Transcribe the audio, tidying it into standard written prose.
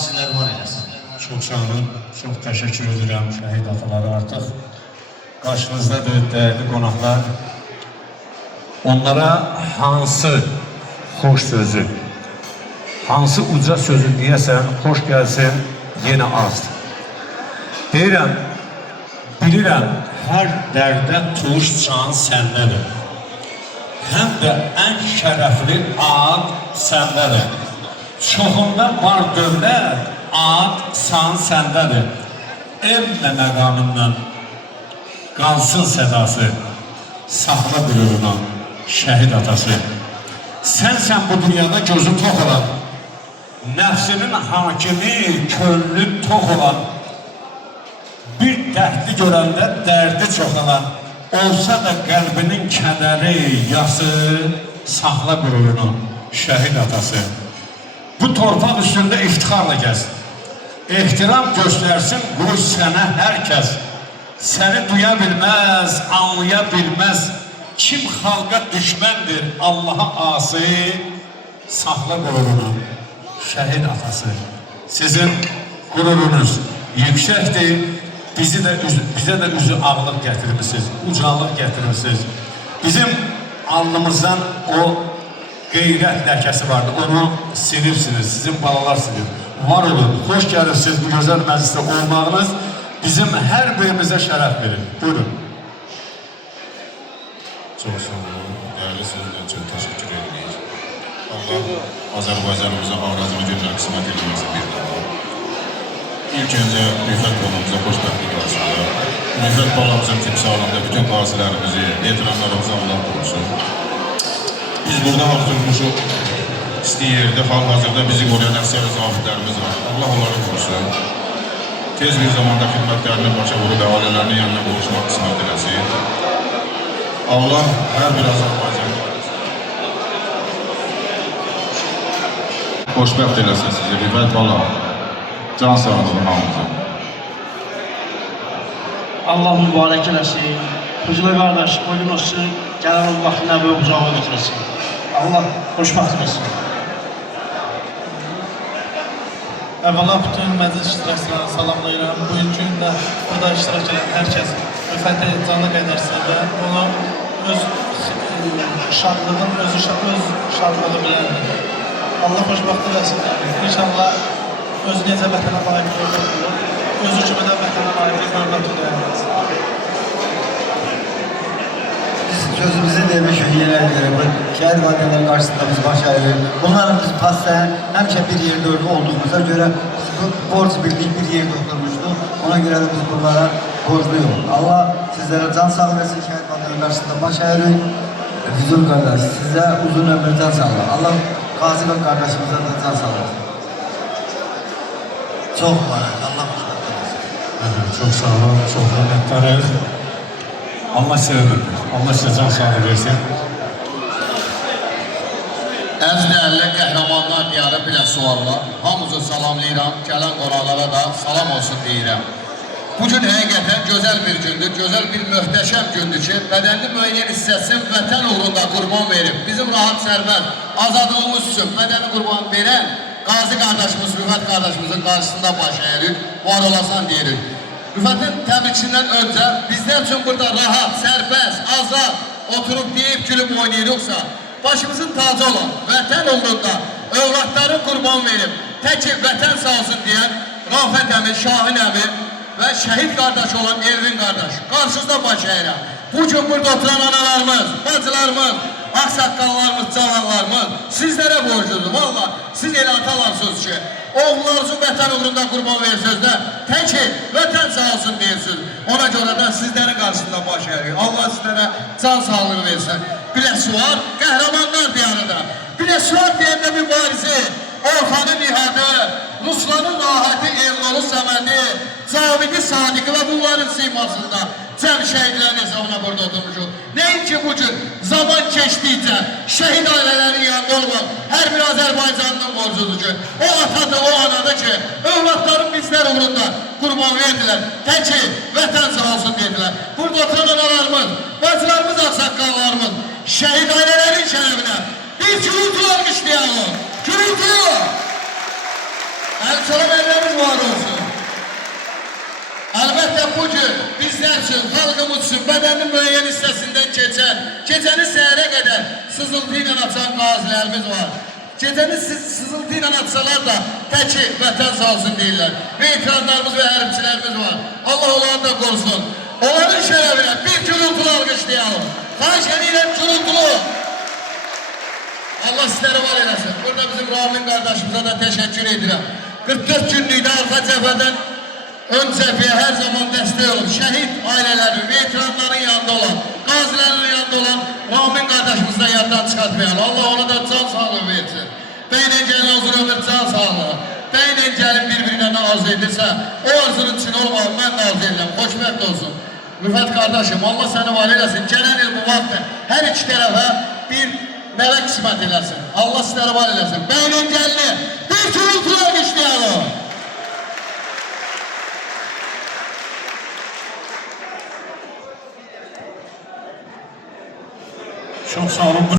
sizler var eləsin. Çok sağ olun, çok teşekkür ederim şehit ataları artık. Karşınızdadır değerli konaklar. Onlara hansı hoş sözü, hansı uca sözü diyesen hoş gelsin yine az. Deyirəm, bilirəm, her derde tuş can sənlədir. Hem de en şərəfli ad səndədir. Çoxunda var dövlət, ad san səndədir. Evlə məqamından qalsın sədası, sahla buyuruna şəhid atası. Sənsən bu dünyada gözü tox olan, nəfsinin hakimi, könlü tox olan, bir dərdli görəndə dərdi çoxalan, olsa da qəlbinin kədəri, yası, sahla qürurunu şəhid atası. Bu torpaq üstündə iftixarla gəz. Ehtiram göstərsin qoy sənə hər kəs. Səni duya bilməz, anlaya bilməz. Kim xalqa düşməndir, Allaha asi, sahla qürurunu şəhid atası. Sizin qürurunuz yüksəkdir. Bize de üzü ağırlık getirmişsiniz, ucalıq getirmişsiniz. Bizim alnımızdan o qeyrət ləkəsi vardı, onu silirsiniz, sizin balalar silir. Var olun, hoş gəlirsiniz bu gözəl məclisdə olmağınız bizim hər birimizə şərəf verir. Buyurun. Çok sağ olun, değerli sözler için teşekkür ederiz. Allah Azerbaycanımıza avrazını günler kısmet edilmesi bir daha. İlk önce Rüfət balamıza xoşbəxtlik olsun. Rüfət balamızın timsalında bütün qazilərimizi, veteranlarımızı Allah korusun. Biz burada oturmuşuq, istəyirdi, hal-hazırda bizi qoruyan əksəri zabitlərimiz var. Allah onları korusun. Tez bir zamanda xidmətlərini başa vurub ailələrinin yanına qovuşmaq qismət eləsin. Allah hər bir Azərbaycan xoşbəxt eləsin sizi, Rüfət balam. Can sağlığı hamımıza. Allah mübarək eləsin. Hücumə qardaş, qoyun olsun, gələn o vaxtına və ucağa götürəsin. Allah xoşbəxt eləsin. Əvvəla bütün məclis iştirakçılarını salamlayıram. Bugünkü gündə burada iştirak edən hər kəs Rüfəti canı qədərsin və onu öz şadlığın, öz şadlığı biləndir. Allah xoşbəxt eləsin. İnşallah öz necə vətənə layiq hörmət olur, özü kimi də vətənə layiq hörmət olur. Biz sözümüzü demişik yenə edirik, şəhid vətənlərin qarşısında biz baş ayırır. Bunların biz pasaya həmişə bir yerdə olduğumuza göre biz bu borc birlik bir yerdə oturmuşduq. Ona göre de biz bunlara borcluyuz. Allah sizlere can sağlığı versin, şəhid vətənlərin qarşısında baş ayırır. Füzul qardaş, sizə uzun ömür can sağlığı. Allah Qazi və qardaşımıza da can sağlığı versin. Çok var, Allah Çok sağ olun, çok minnettarız. Allah sevinir, Allah size can sağlığı versin. Əziz dəyərli qəhrəmanlar diyarı Biləsuvarlar, hamınızı salamlayıram, gələn qonaqlara da salam olsun deyirəm. Bugün həqiqətən gözəl bir gündür, gözəl bir möhtəşəm gündür ki, bədənli müəyyən hissəsini vətən uğrunda qurban verib, bizim rahat sərbəst, azadlığımız üçün bədəni qurban verən Qazi qardaşımız, Rüfət qardaşımızın qarşısında baş əyirik, var olasan deyirik. Rüfətin təbrikindən öncə bizlər üçün burada rahat, sərbəst, azad oturup deyib gülüb oynayırıqsa, başımızın tacı olan, vətən uğrunda övladları qurban verib, təki vətən sağ olsun deyən Rafət əmi, Şahin əmi və şəhid qardaş olan Elvin qardaş qarşınızda baş əyirəm. Bugün burada oturan analarımız, bacılarımız, aksaqqallarımız, cavanlarımız sizlərə borcludur. Valla siz elə atalarsınız ki, oğullarınızın vətən uğrunda qurban verirsiniz də, təki vətən sağ olsun deyirsiniz. Ona görə də sizlərin qarşısında baş əyirik. Allah sizlərə can sağlığı versin. Biləsuvar qəhrəmanlar diyarıda. Biləsuvar deyəndə mübarizi, Orxanı Nihadı, Ruslanın Rahəti Elnolu Səmədi, Cavidi Sadiqi və bunların simasında cəm şəhidlərin hesabına burada oturmuşuq. Nəinki bugün zaman keçdikcə şəhid ailələrin yanında olmaq hər bir Azərbaycanlının borcudur ki, o atadır, o anadır ki, övladların bizlər uğrunda qurban verdilər, təki vətən sağ olsun dedilər. Burada oturan analarımız, bacılarımız, aksaqqallarımız, şəhid ailələrin şərəfinə bir gürültü almışlayalım, gürültü! Əl çalamaya Əlbəttə bugün bizlər üçün, xalqımız üçün bədənin müəyyən hissəsindən keçən, gecəni səhərə qədər sızıltı ilə açan qazilərimiz var. Gecəni sızıltı ilə açsalar da təki vətən sağ olsun deyirlər. Veteranlarımız və hərbçilərimiz var. Allah onları da qorusun. Onların şərəfinə bir gürültülü alqışlayalım. Xahiş edirəm gürültülü. Allah sizləri var eləsin. Burada bizim Ramin qardaşımıza da təşəkkür edirəm. 44 günlükdə arxa cəbhədən ön cəbhəyə hər zaman dəstək olub. Şəhid ailələri, veteranların yanında olan, qazilərin yanında olan Ramin qardaşımızı da yaddan çıxartmayalım. Allah ona da can sağlığı versin. Bəylə gəlin huzur ömür can sağlığı. Bəylə gəlin bir-birinə nə arzu edirsə, o arzunun için olmalı, mən də arzu edirəm. Xoşbəxt olsun. Rüfət qardaşım, Allah səni var eləsin. Gələn il bu vaxtda hər iki tərəfə bir nəvə qismət eləsin. Allah sizləri var eləsin. Bəylə gəlini bir gürültülü alqışlayalım. Çok sağ olun.